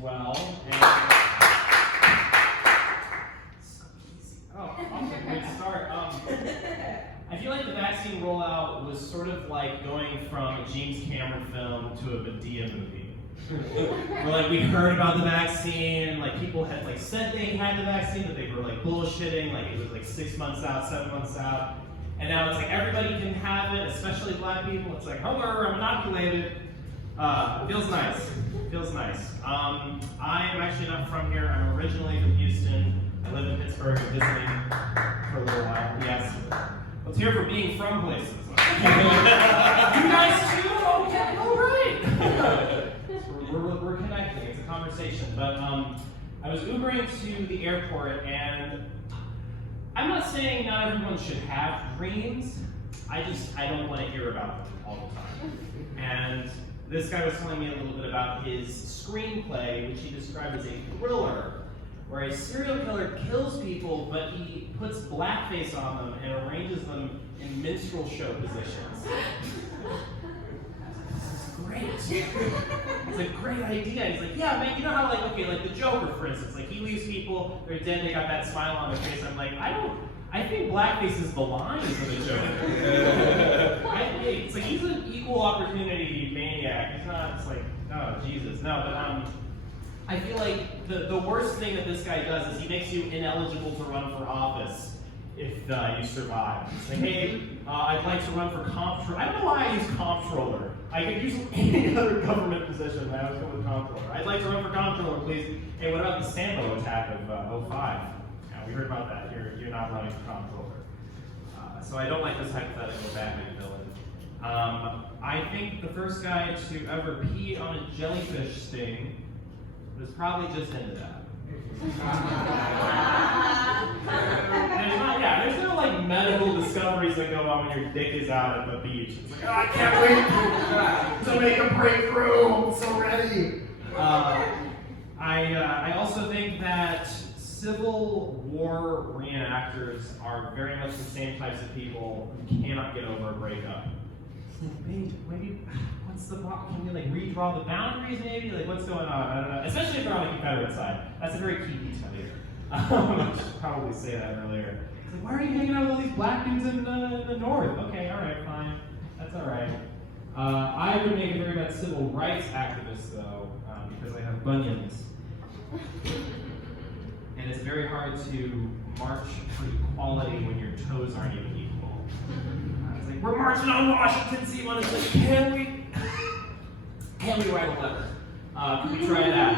well. And so easy. Oh, awesome, great start. I feel like the vaccine rollout was sort of like going from a James Cameron film to a Medea movie. Where like we heard about the vaccine, like people had like said they had the vaccine, but they were like bullshitting, like it was like 6 months out, 7 months out. And now it's like everybody can have it, especially black people. It's like, hello, I'm inoculated. Feels nice. Feels nice. I am actually not from here. I'm originally from Houston. I live in Pittsburgh, visiting for a little while. Yes. Let's hear for being from places. You guys too? Okay, all right. We're connecting. It's a conversation. But I was Ubering to the airport, and I'm not saying not everyone should have dreams. I don't want to hear about them all the time. And this guy was telling me a little bit about his screenplay, which he described as a thriller, where a serial killer kills people, but he puts blackface on them and arranges them in minstrel show positions. Great. It's a great idea. He's like, yeah, man, you know how like, okay, like the Joker, for instance, like he leaves people, they're dead, they got that smile on their face. I'm like, I think blackface is the line for the Joker. It's like he's an equal opportunity maniac. He's not just like, oh, Jesus. No, but I feel like the worst thing that this guy does is he makes you ineligible to run for office if you survive. It's like, hey, I'd like to run for comptroller. I don't know why I use comptroller. I could use any other government position, but I was going with comptroller. I'd like to run for comptroller, please. Hey, what about the Sambo attack of 05? Yeah, we heard about that. You're not running for comptroller. So I don't like this hypothetical Batman villain. I think the first guy to ever pee on a jellyfish sting was probably just into that. There's no like medical discoveries that go on when your dick is out at the beach. It's like, oh, I can't wait to make a breakthrough. I'm so ready. I also think that Civil War reenactors are very much the same types of people who cannot get over a breakup. Maybe what's the problem? Can you like redraw the boundaries maybe? Like what's going on? I don't know. Especially if they're on the Confederate side. That's a very key detail here. I should probably say that earlier. It's like, why are you hanging out with all these black dudes in the north? Okay, all right, fine. That's all right. I would make a very bad civil rights activist though, because I have bunions. And it's very hard to march for equality when your toes aren't even equal. It's like, we're marching on Washington, C1. It's like, can we write a letter? Can we try that?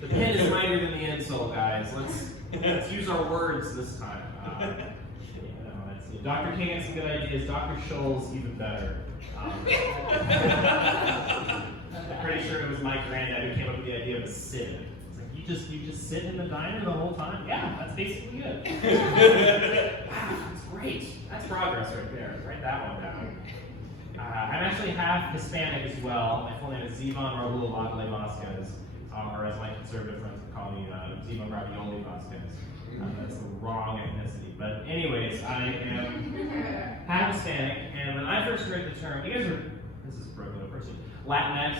The pen is mightier than the insole, guys. Let's use our words this time. Dr. King had some good ideas. Dr. Scholl's even better. I'm pretty sure it was my granddad who came up with the idea of a sit-in. You just sit in the diner the whole time? Yeah, that's basically it. Wow, that's great. That's progress right there. Write that one down. I'm actually half Hispanic as well. My full name is Zivan Raul Agle Vasquez, or as my conservative friends would call me, Zivan Ravioli Vasquez. That's the wrong ethnicity. But anyways, I am half Hispanic, and when I first heard the term, this is for a regular person, Latinx,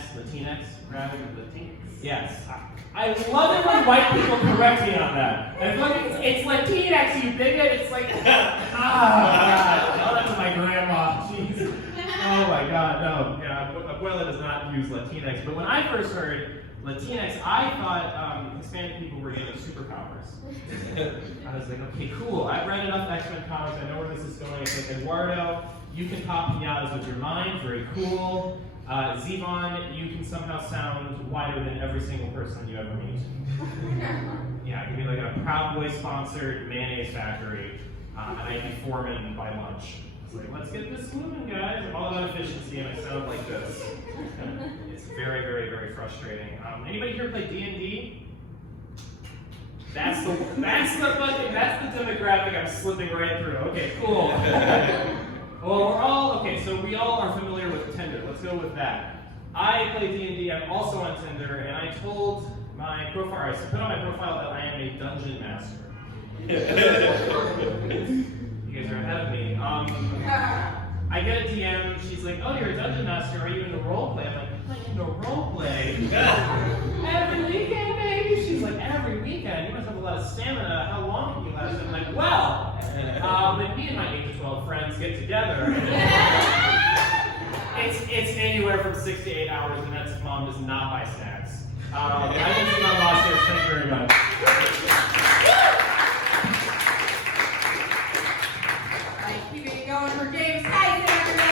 rather than Latinx. Yes. I love it when white people correct me on that. And it's Latinx, you bigot. It's like, God. Oh, that was my grandma. Jeez. Oh my God, no. Yeah, Abuela does not use Latinx. But when I first heard Latinx, I thought Hispanic people were given superpowers. I was like, okay, cool. I've read enough X-Men comics. I know where this is going. It's like, Eduardo, you can pop pinatas with your mind. Very cool. Zivan, you can somehow sound whiter than every single person you ever meet. Yeah, it could be like a Proud Boy sponsored mayonnaise factory, and I'd be foreman by lunch. It's like, let's get this moving, guys. I'm all about efficiency, and I sound like this. It's very, very, very frustrating. Anybody here play D&D? That's the demographic I'm slipping right through. Okay, cool. Well, so we all are familiar with Tinder. Let's go with that. I play D&D. I'm also on Tinder, and I told my profile, I put on my profile that I am a dungeon master. You guys are ahead of me. I I get a DM, she's like, oh, you're a dungeon master, are you into roleplay? I'm like, am I into roleplay? Every weekend, baby? She's like, every weekend? You must have a lot of stamina. How long can you last? I'm like, well, when me and my 8 to 12 friends get together, it's anywhere from 6 to 8 hours, and that's mom does not buy snacks. I can see my boss here